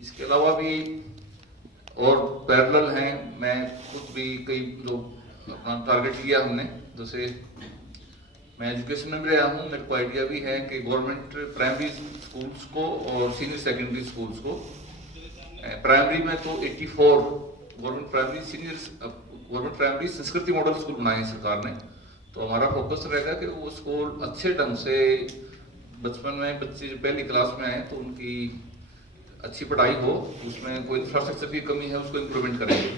इसके अलावा भी और पैरेलल हैं, मैं खुद भी कई जो अपना टारगेट लिया हमने, जैसे मैं एजुकेशन में भी रहा हूँ, मेरे को आइडिया भी है कि गवर्नमेंट प्राइमरी स्कूल्स को और सीनियर सेकेंडरी स्कूल्स को, प्राइमरी में तो 84 गवर्नमेंट प्राइमरी गवर्नमेंट प्राइमरी संस्कृति मॉडल स्कूल बनाए हैं सरकार ने। तो हमारा फोकस रहेगा कि वो स्कूल अच्छे ढंग से बचपन में बच्चे जब पहली क्लास में आए तो उनकी अच्छी पढ़ाई हो, उसमें कोई इंफ्रास्ट्रक्चर की कमी है उसको इम्प्रूवमेंट करेंगे।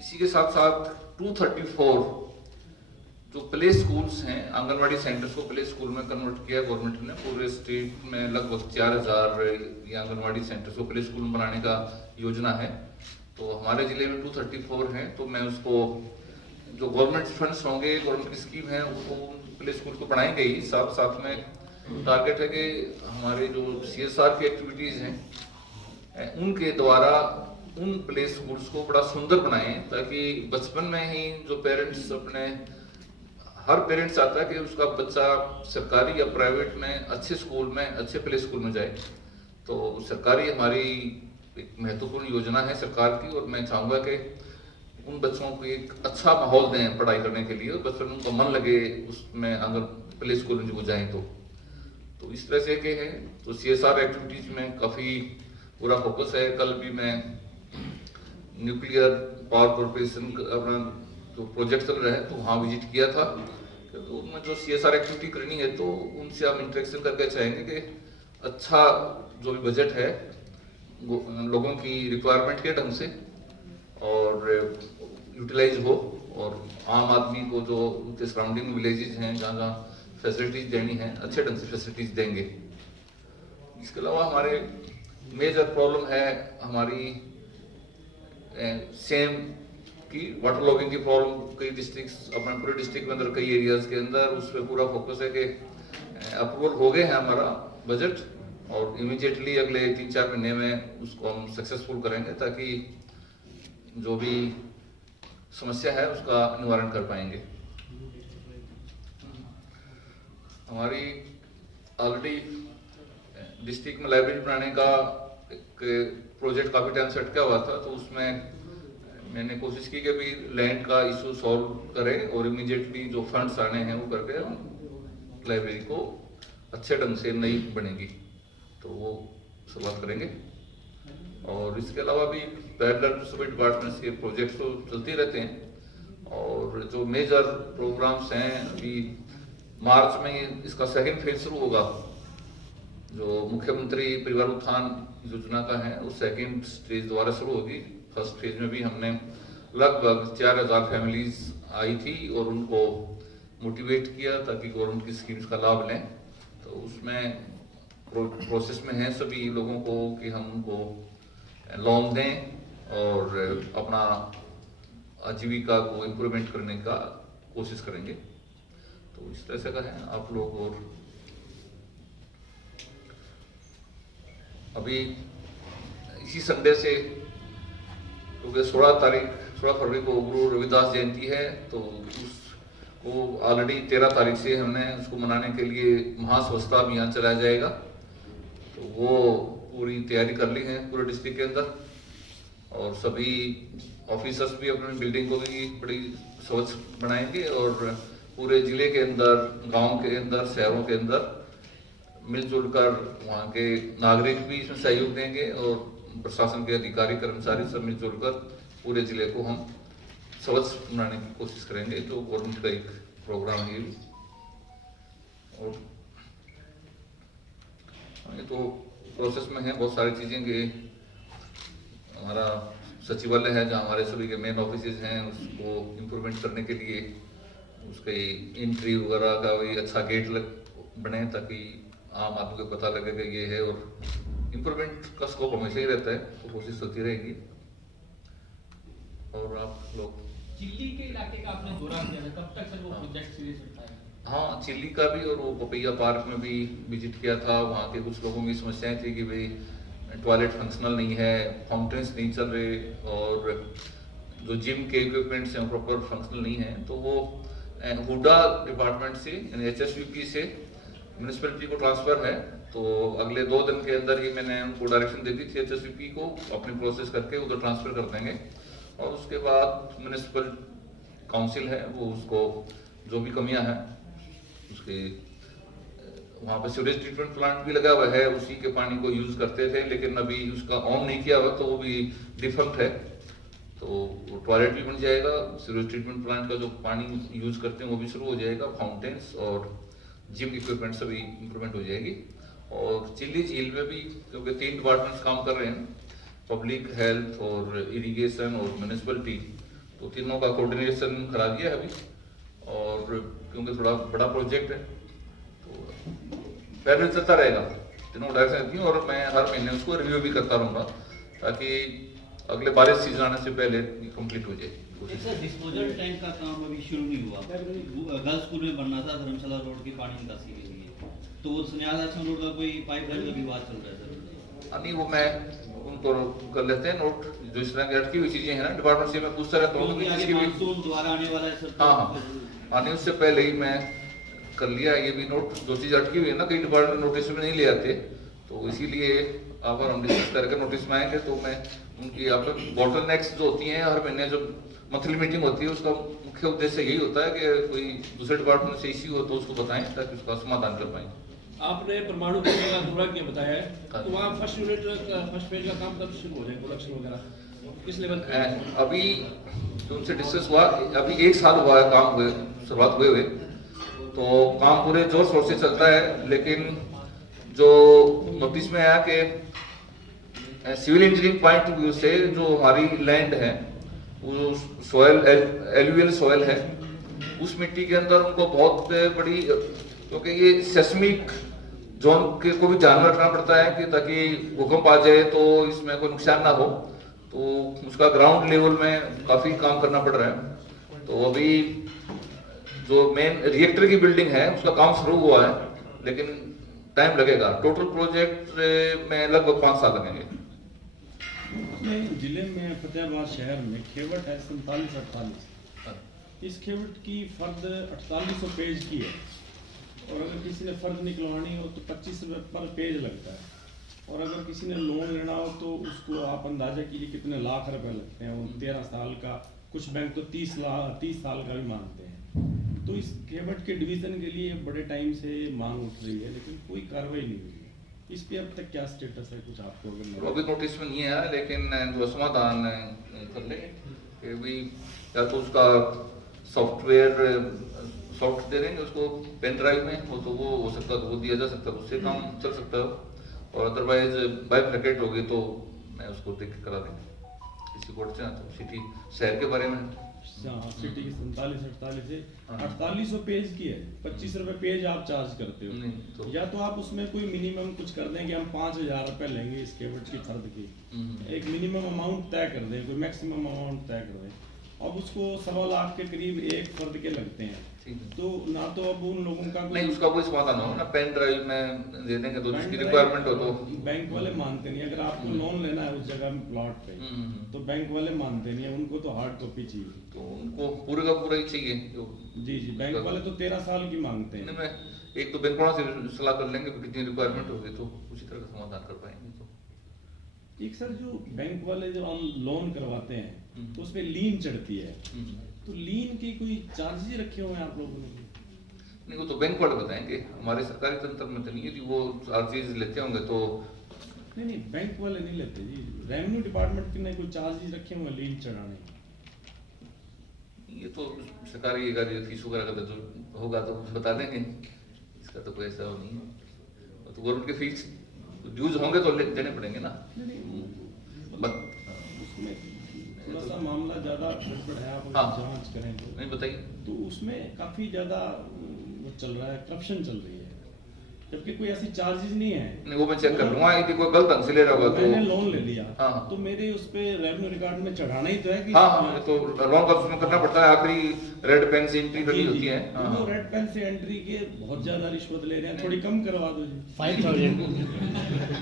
इसी के साथ साथ 234 जो प्ले स्कूल्स हैं, आंगनवाड़ी सेंटर्स को प्ले स्कूल में कन्वर्ट किया गवर्नमेंट ने। पूरे स्टेट में लगभग 4000 ये आंगनवाड़ी सेंटर्स को प्ले स्कूल में बनाने का योजना है। तो हमारे जिले में 234 हैं, तो मैं उसको जो गवर्नमेंट फंड्स होंगे, गवर्नमेंट की स्कीम है, उसको प्ले स्कूल को बनाएंगे ही। साथ साथ में टारगेट है कि हमारे जो CSR की एक्टिविटीज हैं उनके द्वारा उन प्ले स्कूल्स को बड़ा सुंदर बनाएं, ताकि बचपन में ही जो पेरेंट्स अपने, हर पेरेंट्स चाहता है कि उसका बच्चा सरकारी या प्राइवेट में अच्छे स्कूल में, अच्छे प्ले स्कूल में जाए। तो सरकारी हमारी एक महत्वपूर्ण योजना है सरकार की, और मैं चाहूँगा कि उन बच्चों को एक अच्छा माहौल दें पढ़ाई करने के लिए, बचपन में उनका मन लगे उसमें, अगर प्ले स्कूल में जब वो जाएँ तो इस तरह से के हैं। तो CSR एक्टिविटीज में काफ़ी पूरा फोकस है। कल भी मैं न्यूक्लियर पावर कॉर्पोरेशन अपना जो प्रोजेक्ट चल रहा है तो वहाँ विजिट किया था। तो उनमें जो CSR एक्टिविटी करनी है तो उनसे हम इंटरेक्शन करके चाहेंगे कि अच्छा जो भी बजट है लोगों की रिक्वायरमेंट के ढंग से और यूटिलाइज हो, और आम आदमी को जो उनके सराउंडिंग विलेजेस हैं जहाँ जहाँ फैसिलिटीज देनी है अच्छे ढंग से फैसिलिटीज देंगे। इसके अलावा हमारे मेजर प्रॉब्लम है हमारी सेम की वाटर लॉगिंग की प्रॉब्लम। कई डिस्ट्रिक्ट, अपने पूरे डिस्ट्रिक्ट में अंदर कई एरियाज के अंदर उस पर पूरा फोकस है कि अप्रूवल हो गए हैं हमारा बजट, और इमीडिएटली अगले 3-4 महीने में उसको हम सक्सेसफुल करेंगे, ताकि जो भी समस्या है उसका निवारण कर पाएंगे। हमारी ऑलरेडी डिस्ट्रिक्ट में लाइब्रेरी बनाने का एक प्रोजेक्ट काफ़ी टाइम से अटका हुआ था, तो उसमें मैंने कोशिश की कि अभी लैंड का इशू सॉल्व करें और इमीडिएटली जो फंड्स आने हैं वो करके लाइब्रेरी को अच्छे ढंग से नई बनेगी, तो वो शुरुआत करेंगे। और इसके अलावा भी पैरेलल सभी डिपार्टमेंट्स के प्रोजेक्ट्स तो चलते रहते हैं, और जो मेजर प्रोग्राम्स हैं अभी मार्च में इसका सेकंड फेज शुरू होगा। जो मुख्यमंत्री परिवार उत्थान योजना का है वो सेकंड स्टेज द्वारा शुरू होगी। फर्स्ट फेज में भी हमने लगभग 4000 फैमिलीज आई थी और उनको मोटिवेट किया ताकि गवर्नमेंट की स्कीम्स का लाभ लें। तो उसमें प्रोसेस में है सभी लोगों को कि हम उनको लोन दें और अपना आजीविका को इम्प्रूवमेंट करने का कोशिश करेंगे। तो इस तरह से का है आप लोग। और अभी इसी संडे से, क्योंकि 16 फरवरी को गुरु रविदास जयंती है, तो उसको ऑलरेडी 13 तारीख से हमने उसको मनाने के लिए महास्वच्छता अभियान चलाया जाएगा। तो वो पूरी तैयारी कर ली है पूरे डिस्ट्रिक्ट के अंदर, और सभी ऑफिसर्स भी अपनी बिल्डिंग को भी बड़ी स्वच्छ बनाएंगे, और पूरे जिले के अंदर, गांव के अंदर, शहरों के अंदर मिलजुल कर वहाँ के नागरिक भी इसमें सहयोग देंगे, और प्रशासन के अधिकारी कर्मचारी सब मिलजुल कर पूरे जिले को हम स्वच्छ बनाने की कोशिश करेंगे। तो गवर्नमेंट का एक प्रोग्राम है। और ये तो प्रोसेस में है बहुत सारी चीज़ें कि हमारा सचिवालय है जहाँ हमारे सभी के मेन ऑफिसेज हैं, उसको इम्प्रूवमेंट करने के लिए उसके एंट्री वगैरह का भी अच्छा गेट बने ताकि आम आदमी को पता लगे कि ये है, और इम्प्रूवमेंट का स्कोप हमेशा ही रहता है, तो कोशिश चलती रहेगी। और आप लोग चिल्ली के इलाके का आपने दौरा किया था, कब तक सर वो प्रोजेक्ट सीरीज होता है? हाँ, चिल्ली का भी, और वो पपैया पार्क में भी विजिट किया था। वहाँ के कुछ लोगों की समस्याएं थी कि भाई टॉयलेट फंक्शनल नहीं है, फाउंटेन्स नहीं चल रहे, और जो जिम के इक्विपमेंट्स हैं प्रॉपर फंक्शनल नहीं है। तो वो हुडा डिपार्टमेंट से, यानी HSVP से म्यूनिसिपैलिटी को ट्रांसफर है, तो अगले 2 दिन के अंदर ही मैंने उनको डायरेक्शन दे दी थी HSVP को, अपनी प्रोसेस करके उधर ट्रांसफर कर देंगे। और उसके बाद म्यूनिसिपल काउंसिल है वो उसको जो भी कमियां हैं उसके, वहाँ पे सीवरेज ट्रीटमेंट प्लांट भी लगा हुआ है, उसी के पानी को यूज करते थे, लेकिन अभी उसका ऑन नहीं किया हुआ तो वो भी डिफॉल्ट है। तो टॉयलेट भी बन जाएगा, सीवरेज ट्रीटमेंट प्लांट का जो पानी यूज करते हैं वो भी शुरू हो जाएगा, फाउंटेन्स और जिम इक्विपमेंट सभी इंप्रूवमेंट हो जाएगी। और चिल्ली झील में भी क्योंकि 3 डिपार्टमेंट्स काम कर रहे हैं, पब्लिक हेल्थ और इरिगेशन और म्यूनिसिपलिटी, तो तीनों का कोऑर्डिनेशन करा दिया है अभी। और क्योंकि थोड़ा बड़ा प्रोजेक्ट है तो पैरेलल चलता रहेगा, तीनों डायरेक्शन दी, और मैं हर महीने उसको रिव्यू भी करता रहूँगा ताकि अगले बारिश सीजन आने से पहले कंप्लीट हो जाए। सर डिस्पोजल टैंक का काम अभी शुरू नहीं हुआ, गर्ल्स स्कूल में बनना था धर्मशाला रोड की पानी निकासी के लिए, तो वो सन्यास आश्रम रोड का कोई पाइपलाइन का विवाद चल रहा है सर। नहीं, वो मैं उनको कर लेते हैं नोट, जो इस तरह की अटकी हुई चीजें हैं ना डिपार्टमेंट से मैं पूछता रहता हूँ क्योंकि मानसून दोबारा आने वाला है सर। हाँ, आने उससे पहले ही मैं कर लिया ये भी नोट, जो चीज अटकी हुई है ना कई डिपार्टमेंट नोटिस में नहीं ले आते, तो इसीलिए अब हम डिस्कस करके नोटिस में आएंगे तो मैं उनकी आप बॉटल नेक्स जो होती हैं हर महीने जो मंथली मीटिंग होती है उसका मुख्य उद्देश्य यही होता है कि कोई दूसरे डिपार्टमेंट से इश्यू हो तो उसको बताएं ताकि उसका समाधान कर पाएं। आपने परमाणु केंद्र का दौरा किया बताया है, तो वहाँ फर्स्ट यूनिट फर्स्ट फेज का काम कब शुरू हो जाए, प्रोडक्शन वगैरह किस लेवल पे? अभी जो उनसे डिस्कस हुआ, अभी 1 साल हुआ है काम हुए, शुरुआत हुए, तो काम पूरे जोर शोर से चलता है, लेकिन जो नोटिस में आया कि civil engineering point of view से जो हमारी लैंड है वो सॉयल एलुवियल सॉयल है, उस मिट्टी के अंदर उनको बहुत बड़ी, क्योंकि ये सेस्मिक जोन के को भी ध्यान में रखना पड़ता है कि ताकि भूकंप आ जाए तो इसमें कोई नुकसान ना हो, तो उसका ग्राउंड लेवल में काफी काम करना पड़ रहा है। तो अभी जो मेन रिएक्टर की बिल्डिंग है उसका काम शुरू हुआ है, लेकिन टाइम लगेगा, टोटल प्रोजेक्ट में लगभग 5 साल लगेंगे। अपने जिले में फतेहाबाद शहर में खेवट है 47-48, इस खेवट की फर्द 4800 पेज की है, और अगर किसी ने फर्द निकलवानी हो तो 25 रुपये पर पेज लगता है, और अगर किसी ने लोन लेना हो तो उसको आप अंदाजा कीजिए कितने लाख रुपए लगते हैं, वो 13 साल का, कुछ बैंक तो 30 साल का भी मांगते हैं। तो इस खेवट के डिवीजन के लिए बड़े टाइम से मांग उठ रही है, लेकिन कोई कार्रवाई नहीं हुई है। इस पे अब तक क्या स्टेटस है, कुछ आपको अगर अभी नोटिस में नहीं है, लेकिन जो समाधान कर लेंगे कि भी या तो उसका सॉफ्टवेयर सॉफ्ट दे देंगे उसको पेन ड्राइव में, वो तो वो हो सकता है तो वो दिया जा सकता है, उससे काम चल सकता है, और अदरवाइज बाइफरकेट होगी तो मैं उसको देख के करा देंगे किसी कोर्ट से, तो सिटी शहर के बारे में सिटी की 47-48 से 4800 पेज की है, 25 रुपए पेज आप चार्ज करते हो, तो या तो आप उसमें कोई मिनिमम कुछ कर दें कि हम 5000 रुपए लेंगे इस केवट की फर्द की, एक मिनिमम अमाउंट तय कर दें, कोई मैक्सिमम अमाउंट तय कर दें। अब उसको 1.25 लाख के करीब एक फर्द के लगते हैं, तो ना तो अब उन लोगों का नहीं, उसका कोई समाधान हो ना, पेन ड्राइव में दे देंगे तो जिसकी रिक्वायरमेंट हो तो बैंक वाले मानते नहीं, अगर आपको लोन लेना है उस जगह में प्लॉट पे तो बैंक वाले मानते नहीं है, उनको तो हार्ड कॉपी चाहिए, तो उनको पूरे का पूरा ही चाहिए जो जी बैंक वाले तो 13 साल की मांगते हैं। मैं एक तो बैंक वालों से सलाह कर लेंगे कितनी रिक्वायरमेंट होगी तो उसी तरह का समाधान कर पाएंगे। तो एक सर जो बैंक वाले जब हम लोन करवाते हैं तो उसमें लीन चढ़ती है, तो लीन की कोई चार्जेस रखे हुए हैं आप लोगों ने? नहीं, वो तो बैंक वाले बताएंगे, हमारे सरकारी तंत्र में तो नहीं है, वो चार्जेस लेते होंगे तो नहीं बैंक वाले नहीं लेते जी, रेवेन्यू डिपार्टमेंट ने कोई चार्जेस रखे हुए लीन चढ़ाने? ये तो सरकारी फीस वगैरह का जो होगा तो बता देंगे, इसका तो कोई ऐसा नहीं है, तो गवर्नमेंट के फीस ड्यूज होंगे तो देने पड़ेंगे ना। उसमें थोड़ा सा मामला ज्यादा गड़बड़ है, आप जांच करें तो नहीं बताइए, तो उसमें काफी ज्यादा वो चल रहा है, करप्शन चल रही है, जबकि कोई ऐसी चार्जेस नहीं है। नहीं, वो मैं चेक कर लूंगा, यदि कोई गलत ढंग से ले रहा होगा तो मैंने लोन ले लिया, हाँ, तो मेरे उस पे रेवेन्यू रिकॉर्ड में चढ़ाना ही तो है कि हाँ, तो लोन का उसमें करना पड़ता है, आखिरी रेड पेन से एंट्री करनी होती है। वो रेड पेन से एंट्री के बहुत ज्यादा रिश्वत ले रहे हैं, थोड़ी कम करवा दो जी। 5000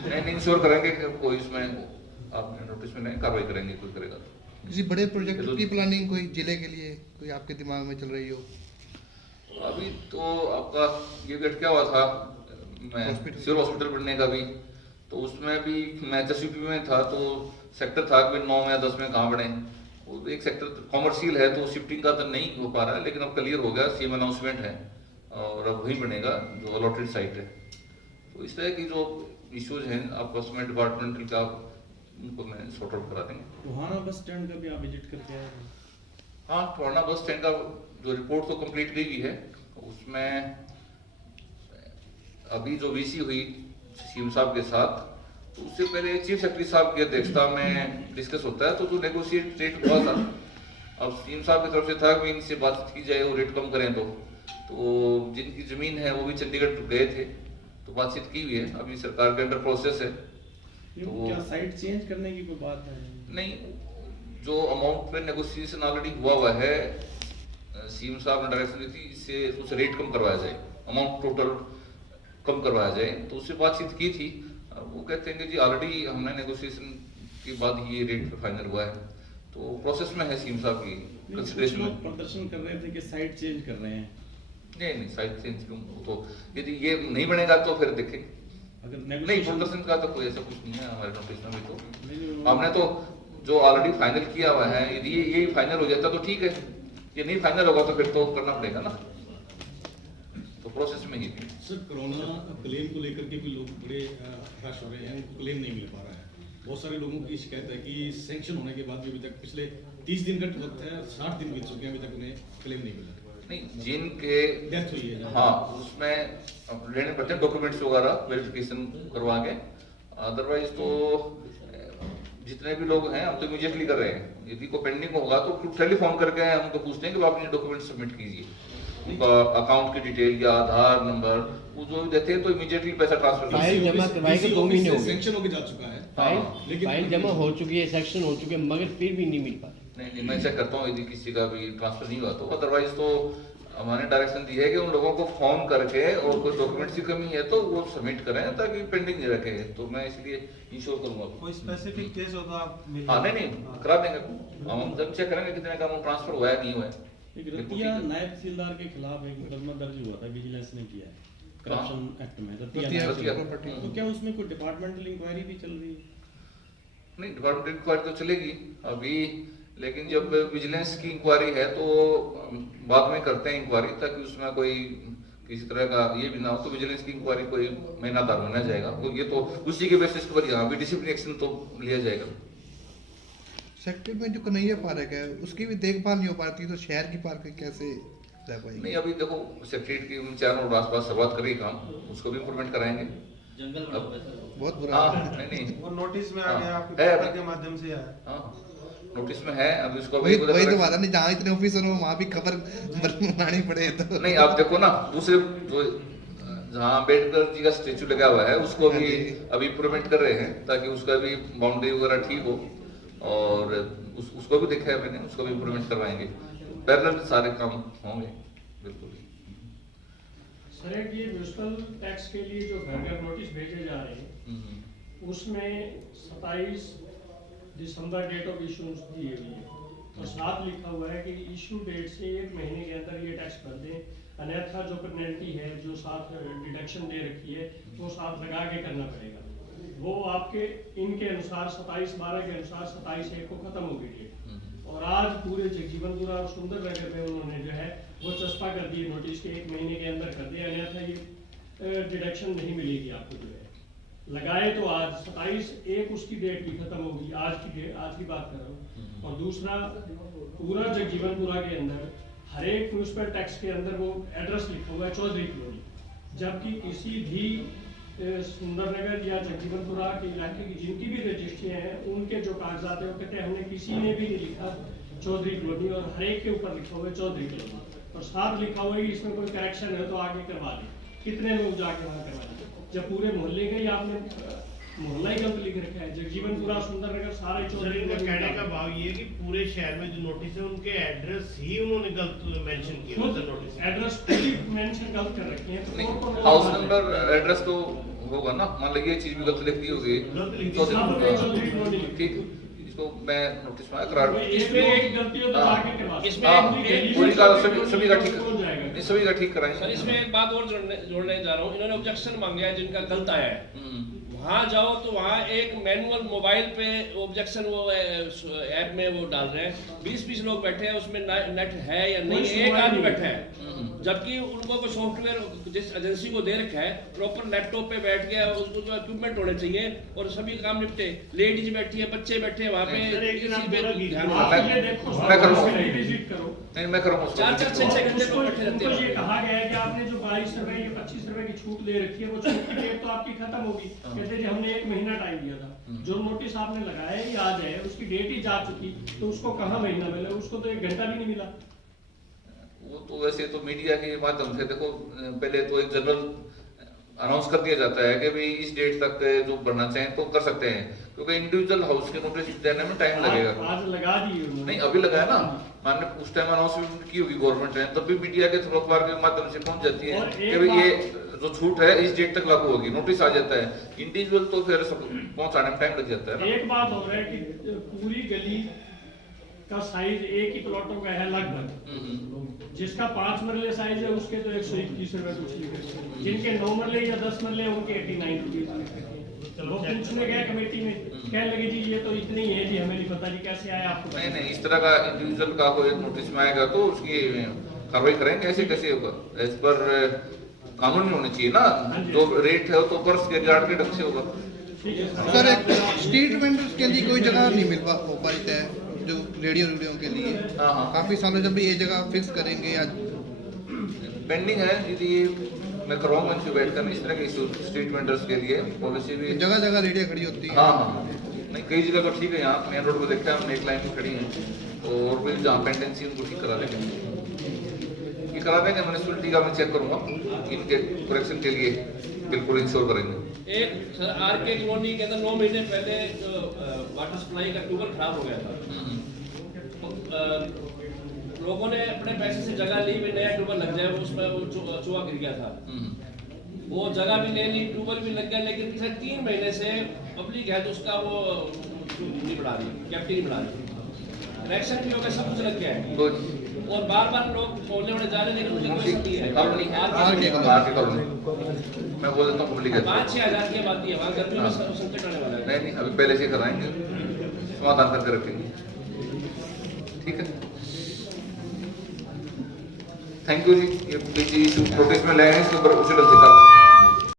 नहीं, इंश्योर करेंगे कि कोई इसमें आप नोटिस में नहीं कार्रवाई करेंगे, कोई करेगा तो। किसी बड़े प्रोजेक्ट की प्लानिंग कोई जिले के लिए कोई आपके दिमाग में चल रही हो? अभी तो आपका ये गेट क्या हुआ था, मैं हॉस्पिटल। सिविल हॉस्पिटल बनने का भी, तो उसमें भी मैं एचएसयूपी में था तो सेक्टर था कि 9 या 10 में कहाँ बने। वो एक सेक्टर कॉमर्शियल है तो शिफ्टिंग का तो नहीं हो पा रहा है, लेकिन अब क्लियर हो गया, सीएम अनाउंसमेंट है और अब वही बनेगा जो अलॉटेड साइट है। तो इस तरह की जो इश्यूज हैं आपस में डिपार्टमेंटल का, उनको मैं सॉर्ट आउट करा देंगे। टोहाना बस स्टैंड का भी आप विजिट करके आए हैं? हाँ, टोहाना बस स्टैंड का जो रिपोर्ट तो कंप्लीट गई हुई है, उसमें अभी जो वीसी हुई सीएम साहब के साथ, तो उससे पहले चीफ सेक्रेटरी साहब की अध्यक्षता में डिस्कस होता है, तो जो नेगोशिएट रेट हुआ था, अब सीएम साहब की तरफ से था कि इनसे बात की जाए और रेट कम करें, तो जिनकी जमीन है वो भी चंडीगढ़ गए थे, तो बातचीत की हुई है, अभी सरकार के अंडर प्रोसेस है। तो क्या साइट चेंज करने की कोई बात है? नहीं, जो अमाउंट पे नेगोशिएशन ऑलरेडी हुआ है, सीएम साहब ने डायरेक्शन दी थी, इससे उस रेट कम करवाया जाए, अमाउंट टोटल कम करवाया जाए, तो उससे बातचीत की थी। वो कहते हैं कि जी ऑलरेडी हमने नेगोशिएशन के बाद ही ये रेट फाइनल हुआ है, तो प्रोसेस में है सीएम साहब की कंसिडरेशन में। प्रदर्शन कर रहे थे कि साइट चेंज कर रहे हैं। नहीं, साइट चेंज क्यों, तो यदि ये नहीं बनेगा तो फिर देखें। अगर नहीं, प्रदर्शन का तो कोई ऐसा कुछ नहीं है हमारे नोटिस में भी। तो हमने तो जो ऑलरेडी फाइनल किया हुआ है, यदि ये फाइनल हो जाता तो ठीक है, ये नहीं फाइनल होगा तो फिर तो करना पड़ेगा ना, तो प्रोसेस में ही थी। सर, कोरोना क्लेम को लेकर के भी लोग बड़े हताश हो रहे हैं, उनको क्लेम नहीं मिल पा रहा है। बहुत सारे लोगों की शिकायत है कि सैंक्शन होने के बाद भी अभी तक पिछले 30 दिन का वक्त है, 60 दिन बीत चुके हैं, अभी तक उन्हें क्लेम नहीं मिला। नहीं, जिनके डेथ हुई है, हाँ, उसमें लेने पड़ते हैं डॉक्यूमेंट्स वगैरह वेरिफिकेशन करवा के, अदरवाइज तो जितने भी लोग हैं हम तो इमीडिएटली कर रहे हैं। यदि कोई पेंडिंग होगा तो टेलीफोन करके हम उनको पूछते हैं कि आप अपने डॉक्यूमेंट सबमिट कीजिए, उनका अकाउंट की डिटेल या आधार नंबर वो जो देते हैं तो इमीडिएटली पैसा ट्रांसफर फाइल जमा करवाए के 2 महीने हो गए, सैंक्शन होके जा चुका है, फाइल जमा हो चुकी है, सेक्शन हो चुके हैं, मगर फिर भी नहीं मिल पा रहा। नहीं, मैं चेक करता हूँ यदि किसी का भी ट्रांसफर नहीं हुआ तो। अदरवाइज तो हमारे डायरेक्शन दी है कि उन लोगों को फोन करके और कोई डॉक्यूमेंट्स की कमी है तो वो सबमिट करें ताकि पेंडिंग नहीं रखे, तो मैं इसलिए इंश्योर करूंगा। कोई स्पेसिफिक केस हो तो आप हाँ, नहीं करा देंगे, हम जब चेक करेंगे कितने का अमाउंट ट्रांसफर हुआ है नहीं हुआ है। एक रतिया नायब तहसीलदार के खिलाफ एक मुकदमा दर्ज हुआ था, विजिलेंस ने किया है करप्शन एक्ट में, रतिया तो क्या उसमें कोई डिपार्टमेंटल इंक्वायरी भी चल रही है? नहीं, डिपार्टमेंट इंक्वायरी तो चलेगी अभी, लेकिन जब विजिलेंस की इंक्वायरी है तो बाद में करते हैं इंक्वायरी, ताकि उसमें कोई किसी तरह का ये भी ना हो, तो विजिलेंस की इंक्वायरी कोई महीना दार होना जाएगा, तो ये तो उसी के बेसिस पर यहाँ भी डिसिप्लिन एक्शन तो लिया जाएगा। सेक्टर में जो कन्हैया पार्क है उसकी भी देखभाल नहीं हो पाती, तो शहर की पार्क कैसे रह पाएगी? नहीं, अभी देखो सेक्रेटरी की 4 और आसपास शुरुआत करेगी काम, उसको भी इम्प्रूवमेंट कराएंगे। जंगल बना हुआ है सर। बहुत बुरा हाँ, हाल है। नहीं वो नोटिस में आ गया, हाँ, आपके है पेपर अभी। के माध्यम से आया। हाँ, नोटिस में है अभी उसको वही तो बात है, नहीं जहाँ इतने ऑफिसर हो वहाँ भी खबर बनानी पड़े तो। नहीं, आप देखो ना, दूसरे जो जहाँ अम्बेडकर जी का स्टेचू लगा हुआ है उसको भी अभी इम्प्रूवमेंट कर रहे हैं ताकि उसका भी बाउंड्री वगैरह ठीक हो, और उसको भी देखा है मैंने, उसको भी इम्प्रूवमेंट करवाएंगे, पैरेलल सारे काम होंगे बिल्कुल। सर, ये म्यूनिसिपल टैक्स के लिए जो घर नोटिस भेजे जा रहे हैं उसमें 27 दिसंबर डेट ऑफ इशूज दी हुई है और साथ लिखा हुआ है कि इशू डेट से 1 महीने के अंदर ये टैक्स भर दें, अन्यथा जो पेनल्टी है जो साथ डिडक्शन दे रखी है वो साथ लगा के करना पड़ेगा। वो आपके इनके अनुसार 27/12 के अनुसार 27/1 को खत्म हो गई डेट, और आज पूरे जगजीवनपुरा और सुंदरनगर में उन्होंने जो है वो चस्पा कर दिए नोटिस के 1 महीने के अंदर कर दिया, अन्यथा ये डिडक्शन नहीं मिलेगी आपको जो है। लगाए तो आज 27/1 उसकी डेट भी खत्म होगी, आज की बात कर रहा हूँ। और दूसरा, पूरा जगजीवनपुरा के अंदर हर एक म्यूनिसिपल टैक्स के अंदर वो एड्रेस लिखा हुआ है चौधरी कॉलोनी, जबकि किसी भी सुंदरनगर या जगजीवनपुरा के इलाके की जिनकी भी रजिस्ट्री हैं उनके जो कागजात है वो कहते हैं हमने किसी ने भी नहीं लिखा चौधरी कॉलोनी, और हर एक के ऊपर लिखा हुआ है चौधरी कॉलोनी, और साथ लिखा हुआ है कि इसमें कोई करेक्शन है तो आगे करवा दें। कितने लोग जाके वहाँ करवा दें, जब पूरे मोहल्ले का ही आपने मोहल्ला ही गलत लिख रखा है। जगजीवनपुरा, सुंदरनगर सारे चौधरी कॉलोनी। कहने का भाव ये कि पूरे शहर में जो नोटिस है उनके एड्रेस ही उन्होंने गलत मेंशन किया है, नोटिस एड्रेस पूरी मेंशन गलत कर रखे हैं। नहीं, हाउस नंबर एड्रेस तो होगा ना, मान लीजिए ये चीज भी गलत लिख दी होगी, चौधरी कॉलोनी ठीक, इसको मैं नोटिस में करार इसमें एक गलती हो तो आगे के बाद हाँ पूरी का सभी का ठीक सभी का ठीक कराएंगे। सर इसमें एक बात और जोड़ने जा रहा हूँ, इन्होंने ऑब्जेक्शन मांगे है जिनका गलत आया है, वहाँ जाओ तो वहाँ एक मैनुअल मोबाइल पे ऑब्जेक्शन वो ऐप में वो डाल रहे हैं, 20-20 लोग बैठे हैं उसमें नेट है या नहीं, एक आदमी बैठा है, जबकि उनको कोई सॉफ्टवेयर जिस एजेंसी को दे रखा है प्रॉपर लैपटॉप पे बैठ गया, उसको जो इक्विपमेंट होने चाहिए और सभी काम निपटे, लेडीज बैठी है, बच्चे बैठे हैं वहाँ पे, मैं करूँगा 4-4-6 घंटे लोग बैठे रहते तो हैं। ये कहा गया है कि आपने जो 22 रुपए या 25 रुपए की छूट दे रखी है वो छूट की डेट तो आपकी खत्म होगी, कहते जी हमने 1 महीना टाइम दिया था, जो नोटिस आपने लगाया ये आज है उसकी डेट ही जा चुकी, तो उसको कहाँ महीना मिला, उसको तो 1 घंटा भी नहीं मिला। वो तो वैसे तो मीडिया के माध्यम से देखो पहले तो एक जनरल अनाउंस कर दिया जाता है कि भाई इस डेट तक जो भरना चाहें तो कर सकते हैं, क्योंकि इंडिविजुअल हाउस के नोटिस देने में टाइम लगेगा। आज लगा दी नहीं अभी लगाया ना, मानने उस टाइम अनाउंसमेंट की होगी गवर्नमेंट ने, तब भी मीडिया के थ्रू अखबार के माध्यम से पहुंच जाती है कि भाई ये जो छूट है इस डेट तक लागू होगी, नोटिस आ जाता है। इंडिविजुअल तो फिर सब पहुंचाने में टाइम लग जाता है ना। एक बात हो रहा है कि पूरी गली का साइज एक ही प्लॉटों का है लगभग, जिसका 5 मरले साइज है उसके तो 121 रुपए कुछ लिखे, जिनके 9 मरले या 10 मरले उनके 89 रुपीज। वो पूछने गए कमेटी में, कहने लगे जी ये तो इतने ही है जी, हमें नहीं पता जी कैसे आया आपको। नहीं इस तरह का इंडिविजुअल का कोई नोटिस में आएगा तो उसकी कार्रवाई करेंगे, ऐसे कैसे होगा, एज पर कानून में होनी चाहिए ना, जो रेट है तो पर्स के रिगार्ड के ढंग से होगा। सर एक स्ट्रीट वेंडर्स के लिए कोई जगह नहीं मिल हो पाई है जो रेडियो के लिए, काफी सालों जब भी ये जगह फिक्स करेंगे या पेंडिंग है, ये मैं करवाऊंगा इनसे बैठ कर इस तरह के इशू स्ट्रीट वेंडर्स के लिए पॉलिसी भी जगह जगह रेडियो खड़ी होती है। हाँ नहीं कई जगह तो ठीक है, यहाँ मेन रोड पे देखते हैं हम एक लाइन में खड़ी है और फिर जहाँ पेंडेंसी उनको ठीक करा देंगे, ये करा देंगे, म्यूनिसिपलिटी का मैं चेक करूंगा इनके करेक्शन के लिए बिल्कुल इंश्योर करेंगे। एक सर आरके कॉलोनी के अंदर 9 महीने पहले जो वाटर सप्लाई का ट्यूबवेल खराब हो गया था, लोगों ने अपने पैसे से जगह ली, भी नया ट्यूबवेल लग जाए, उसमें वो चूहा गिर गया था, वो जगह भी ले ली, ट्यूबवेल भी लग गया, लेकिन पिछले 3 महीने से पब्लिक है तो उसका वो नहीं बढ़ा रही, कैप्टी बढ़ा रही, कनेक्शन भी हो गया, सब कुछ लग गया है और बार लोग बोलने वाले जा रहे हैं, लेकिन मुझे कोई शक नहीं है। मैं बोल देता हूँ पब्लिक 5-6 हज़ार की बात है, वहाँ गर्मी में संकट आने वाला है। नहीं अभी पहले से कराएंगे, समाधान करके रखेंगे, ठीक है। थैंक यू जी, ये इशू प्रोटेस्ट में लाए हैं, इसके ऊपर उसी ढंग से